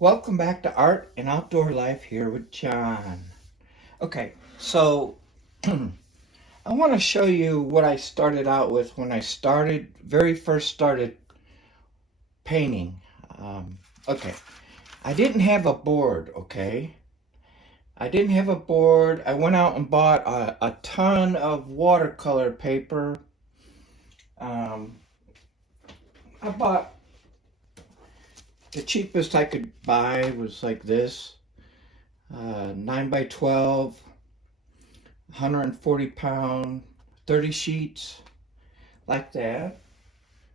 Welcome back to Art and Outdoor Life here with John. Okay, so I want to show you what I started out with when I very first started painting. Um, okay, I didn't have a board, okay? I didn't have a board. I went out and bought a ton of watercolor paper. Um, I bought the cheapest I could buy was like this, 9 by 12. 140 pound, 30 sheets, like that.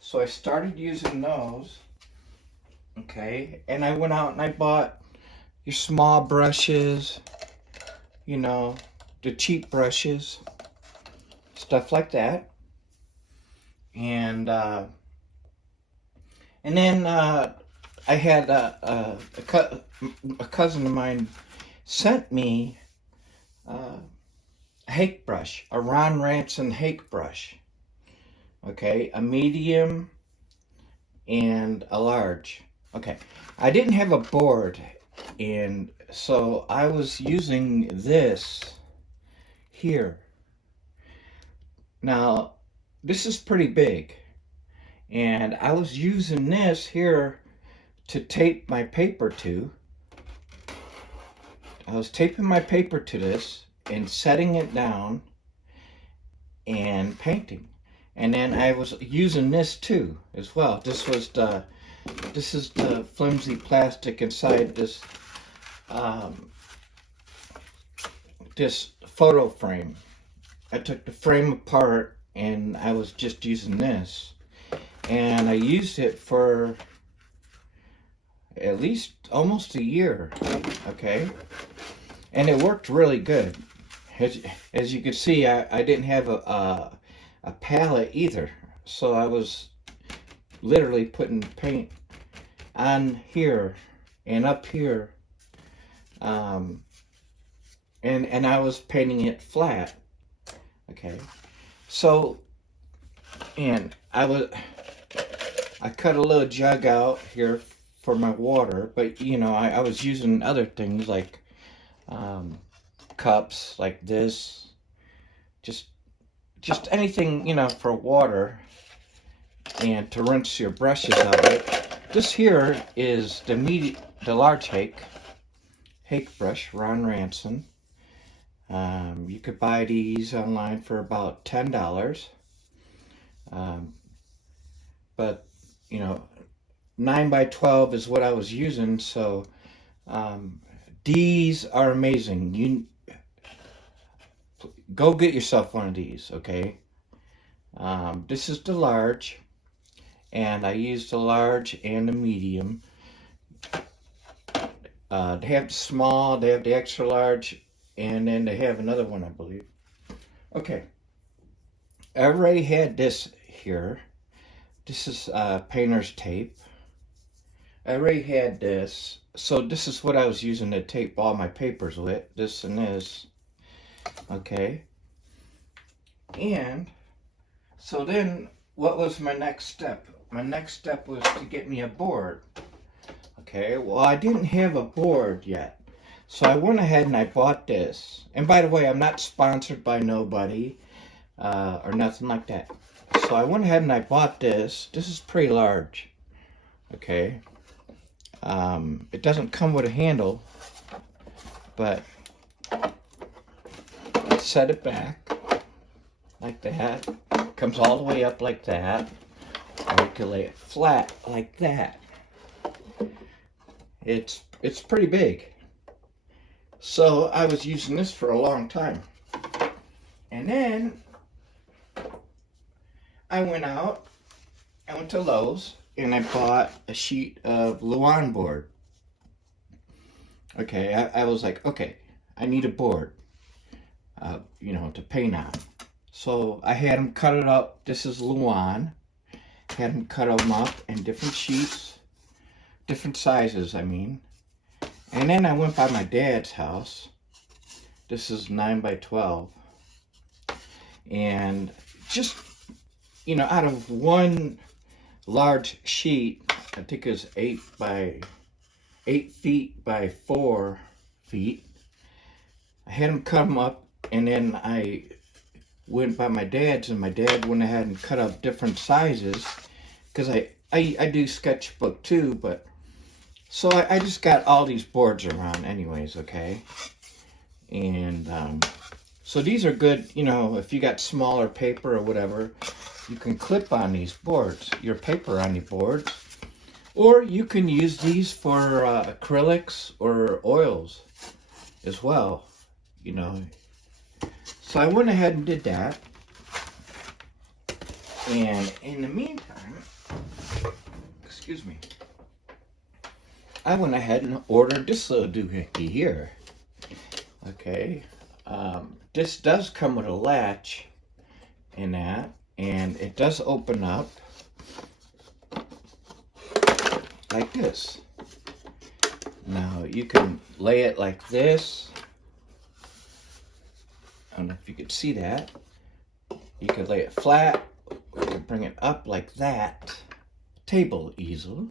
So I started using those. Okay, and I went out and I bought your small brushes, you know, the cheap brushes, stuff like that. And then I had a cousin of mine sent me a hake brush, a Ron Ranson hake brush. Okay, a medium and a large. Okay, I didn't have a board, and so I was using this here. Now, this is pretty big, and I was using this here to tape my paper to. I was taping my paper to this and setting it down and painting. And then I was using this too as well. This is the flimsy plastic inside um, this photo frame. I took the frame apart and I was just using this. And I used it for at least almost a year, okay? And it worked really good. As you can see, I didn't have a palette either. So I was literally putting paint on here and up here. And I was painting it flat. Okay. So, and I cut a little jug out here for my water, but I was using other things like cups like this, just anything, for water and to rinse your brushes out with. This here is the large hake brush, Ron Ranson. You could buy these online for about $10. But 9 by 12 is what I was using, so these are amazing. You go get yourself one of these, okay? This is the large, and I used the large and the medium. They have the small, they have the extra large, and then they have another one, I believe. Okay, I already had this here. This is painter's tape. I already had this, so this is what I was using to tape all my papers with, this and this. Okay, and so then what was my next step? My next step was to get me a board. Okay, well, I didn't have a board yet, so I went ahead and I bought this. And by the way, I'm not sponsored by nobody or nothing like that. So I went ahead and I bought this. This is pretty large. Okay, it doesn't come with a handle, but let's set it back like that. It comes all the way up like that. Or you can lay it flat like that. It's pretty big. So I was using this for a long time. And then I went to Lowe's and I bought a sheet of Luan board. Okay, I was like, okay, I need a board, to paint on. So I had them cut it up. This is Luan. Had them cut them up in different sheets, different sizes, I mean. And then I went by my dad's house. This is 9 by 12. And just, out of one large sheet, I think it was 8 by 8 feet by 4 feet. I had them cut them up, and then I went by my dad's, and my dad went ahead and cut up different sizes, because I do sketchbook too, but so I just got all these boards around anyways, okay? And so these are good, you know, if you got smaller paper or whatever, you can clip on these boards, your paper on the boards, or you can use these for acrylics or oils as well, you know. So I went ahead and did that. And in the meantime, excuse me, I went ahead and ordered this little doohickey here. Okay, this does come with a latch in that, and it does open up like this. Now you can lay it like this. I don't know if you could see that. You could lay it flat, or you could bring it up like that. Table easel.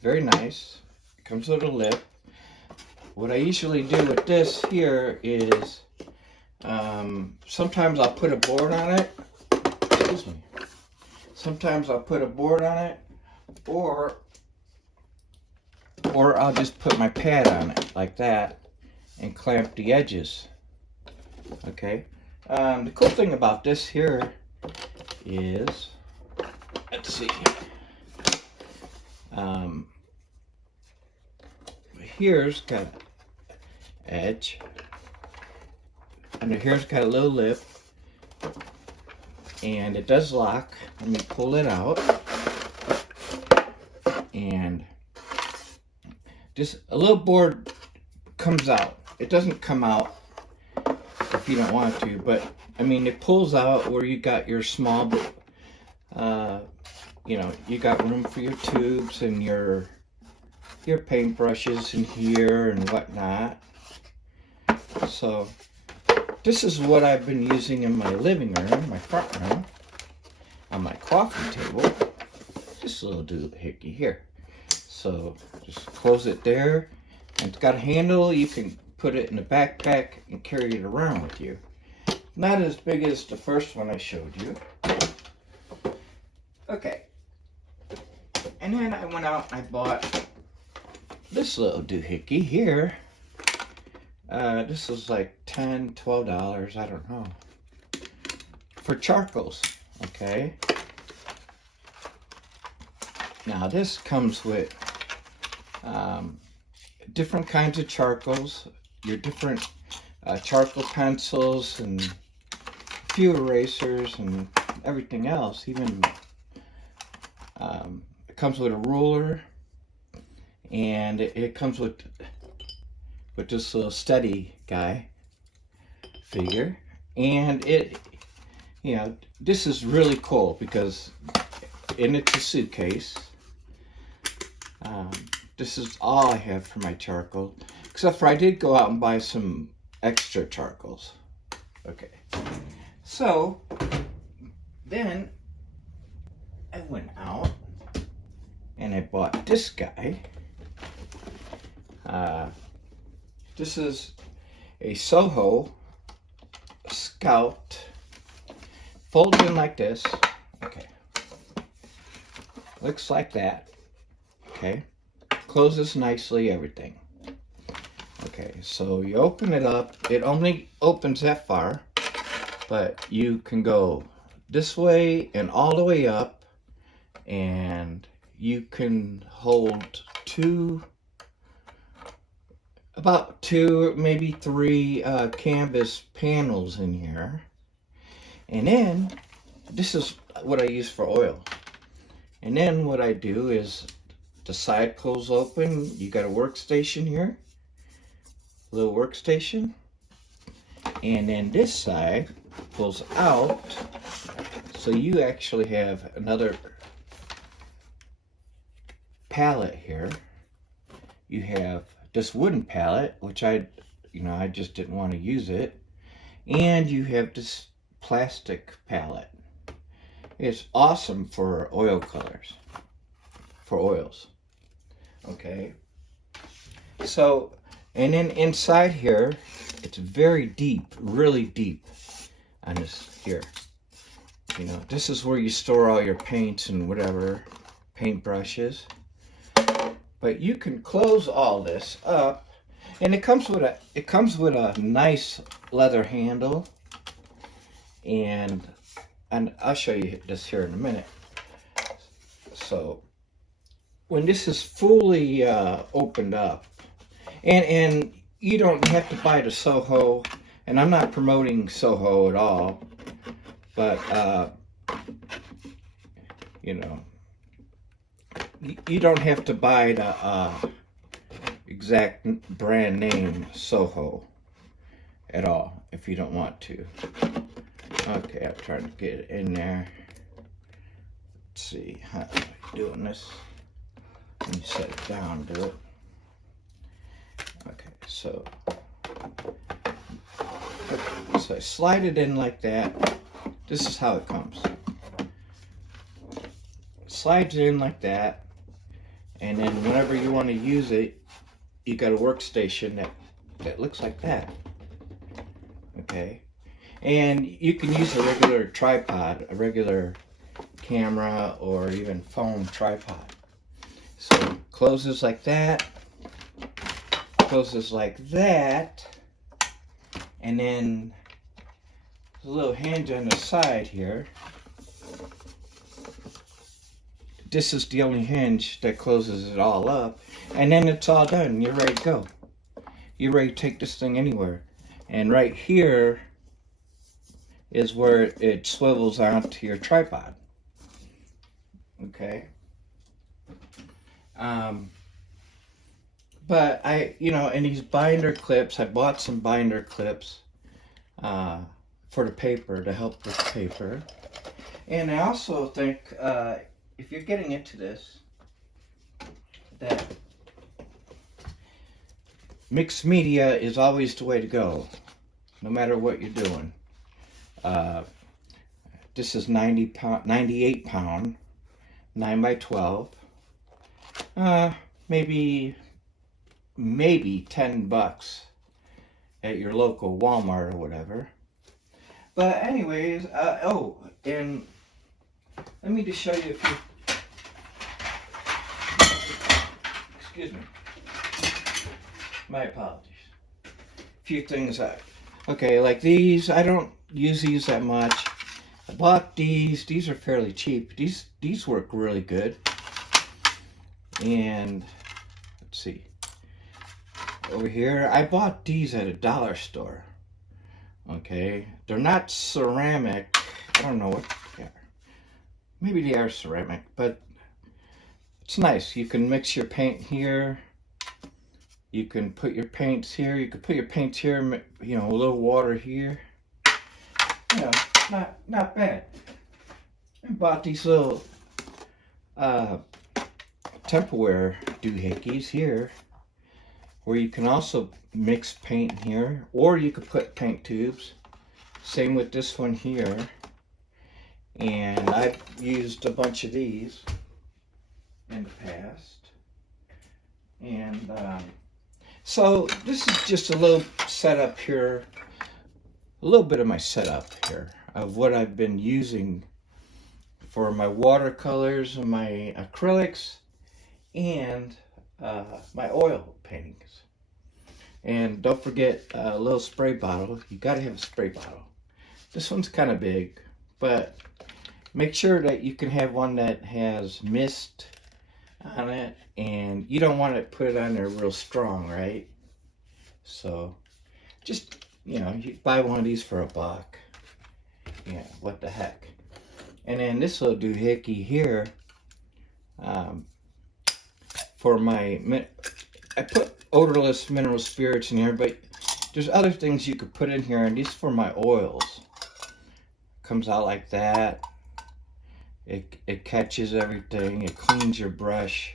Very nice. It comes with a lip. What I usually do with this here is sometimes I'll put a board on it. Excuse me. Sometimes I'll put a board on it, or I'll just put my pad on it like that and clamp the edges. Okay. The cool thing about this here is, let's see. Here's got an edge. Under here's got a little lip. And it does lock. Let me pull it out. And just a little board comes out. It doesn't come out if you don't want to, but I mean, it pulls out where you got your small, you know, you got room for your tubes and your paintbrushes in here and whatnot. So this is what I've been using in my living room, my front room, on my coffee table. This little doohickey here. So just close it there, and it's got a handle. You can put it in a backpack and carry it around with you. Not as big as the first one I showed you. Okay. And then I went out and I bought this little doohickey here. This was like $10, $12, I don't know, for charcoals. Okay. Now this comes with different kinds of charcoals, your different charcoal pencils, and a few erasers and everything else. Even it comes with a ruler, and it comes with this little steady guy figure. And it, you know, this is really cool because it's a suitcase. This is all I have for my charcoal, except for I did go out and buy some extra charcoals. Okay, so then I went out and I bought this guy. This is a Soho Scout. Folds in like this. Okay. Looks like that. Okay. Closes nicely, everything. Okay, so you open it up. It only opens that far, but you can go this way and all the way up, and you can hold about two, maybe three canvas panels in here. And then this is what I use for oil. And then what I do is the side pulls open. You got a workstation here, a little workstation. And then this side pulls out, so you actually have another palette here. You have this wooden palette, which I just didn't want to use it. And you have this plastic palette. It's awesome for oil colors, for oils. Okay. So, and then inside here, it's very deep, really deep on this here. You know, this is where you store all your paints and whatever, paint brushes. But you can close all this up, and it comes with a nice leather handle, and I'll show you this here in a minute. So when this is fully opened up, and you don't have to buy the Soho, and I'm not promoting Soho at all, but you know, you don't have to buy the exact brand name Soho at all if you don't want to. Okay, I'm trying to get it in there. Let's see how am I doing this. Let me set it down, do it. Okay, so I slide it in like that. This is how it comes. Slides it in like that, and then whenever you want to use it, you got a workstation that looks like that. Okay, and you can use a regular tripod, a regular camera, or even phone tripod. So closes like that, closes like that, and then there's a little hinge on the side here. This is the only hinge that closes it all up, and then it's all done. You're ready to go. You're ready to take this thing anywhere. And right here is where it swivels onto your tripod. Okay. But and these binder clips, I bought some binder clips for the paper, to help with the paper. And I also think, if you're getting into this, that mixed media is always the way to go, no matter what you're doing. This is 98 pound, 9 by 12. Maybe $10 at your local Walmart or whatever. But anyways, and let me just show you a few. Excuse me. My apologies. A few things. Okay, like these. I don't use these that much. I bought these. These are fairly cheap. These work really good. And let's see. Over here, I bought these at a dollar store. Okay, they're not ceramic. I don't know what they are. Maybe they are ceramic, but it's nice. You can mix your paint here. You can put your paints here. You can put your paints here. You know, a little water here. You know, not bad. I bought these little Tupperware doohickeys here, where you can also mix paint here, or you could put paint tubes. Same with this one here. And I've used a bunch of these in the past. And so this is just a little setup here, a little bit of my setup here of what I've been using for my watercolors and my acrylics and my oil paintings. And don't forget a little spray bottle. You got to have a spray bottle. This one's kind of big, but make sure that you can have one that has mist on it, and you don't want to put it on there real strong, right? So just, you buy one of these for $1. Yeah, what the heck. And then this little doohickey here, for my, I put odorless mineral spirits in here, but there's other things you could put in here, and these for my oils. Comes out like that. It catches everything. It cleans your brush,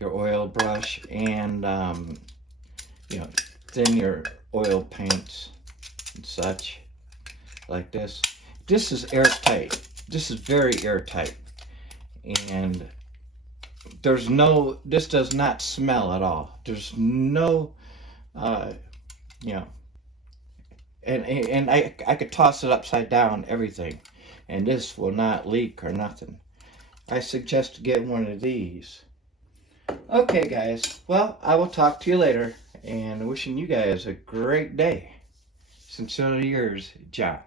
your oil brush, and thin your oil paints and such, like this. This is airtight. This is very airtight, and this does not smell at all. There's no, uh, you know, and I could toss it upside down, everything, and this will not leak or nothing. I suggest get one of these. Okay, guys. Well, I will talk to you later, and wishing you guys a great day. Sincerely yours, John.